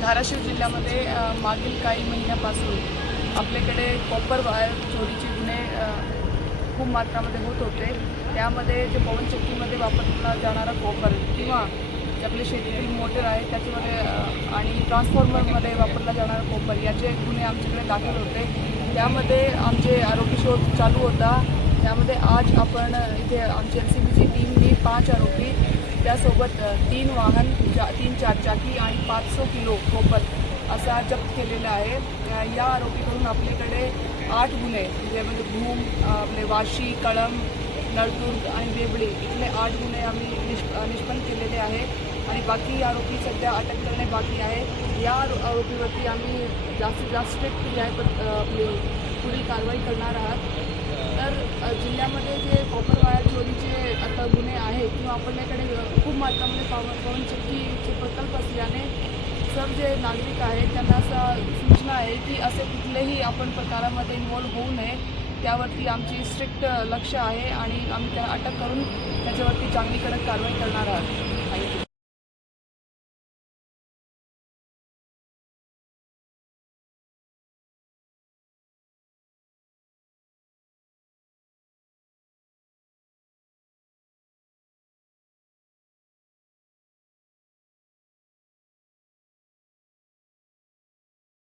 धाराशिव जिल्ह्यामध्ये मागील काही महिन्यापासून आपल्याकडे कॉपर वायर चोरीचे गुन्हे खूप मात्रामध्ये होत होते। त्यामध्ये जे पवनचक्कीमध्ये वापरला जाणारा कॉपर किंवा जे आपले शेतीतील मोटर आहे त्याच्यामध्ये आणि ट्रान्सफॉर्मरमध्ये वापरला जाणारा कॉपर याचे गुन्हे आमच्याकडे दाखल होते। त्यामध्ये आमचे आरोपी शोध चालू होता। त्यामध्ये आज आपण इथे आमची LCBची टीमने 5 आरोपी त्यासोबत 3 वाहन 3 चारचाकी आणि 500 किलो कॉपर असा जप्त केलेला आहे। या आरोपीकडून आपल्याकडे 8 गुन्हे म्हणजे भूम, आपले वाशी, कळंब, नळदुर्ग आणि देवळी इथले 8 गुन्हे आम्ही निष्पन्न केलेले आहे आणि बाकी आरोपी सध्या अटक करणे बाकी आहे। या आरोपीवरती आम्ही जास्तीत जास्त स्ट्रिक्ट जी आहे आपली पुढील कारवाई करणार आहात। तर जिल्ह्यामध्ये जे कॉपर वायर चोरीचे आता गुन्हे आहेत किंवा आपल्याकडे खूप मात्रामध्ये पवनचक्कीचे प्रकल्प असल्याने सर्व जे नागरिक आहेत त्यांना असं सूचना आहे की असे कुठलेही आपण प्रकारामध्ये इन्व्हॉल्व होऊ नये। त्यावरती आमची स्ट्रिक्ट लक्ष आहे आणि आम्ही त्याला अटक करून त्याच्यावरती चांगली कडक कारवाई करणार आहोत।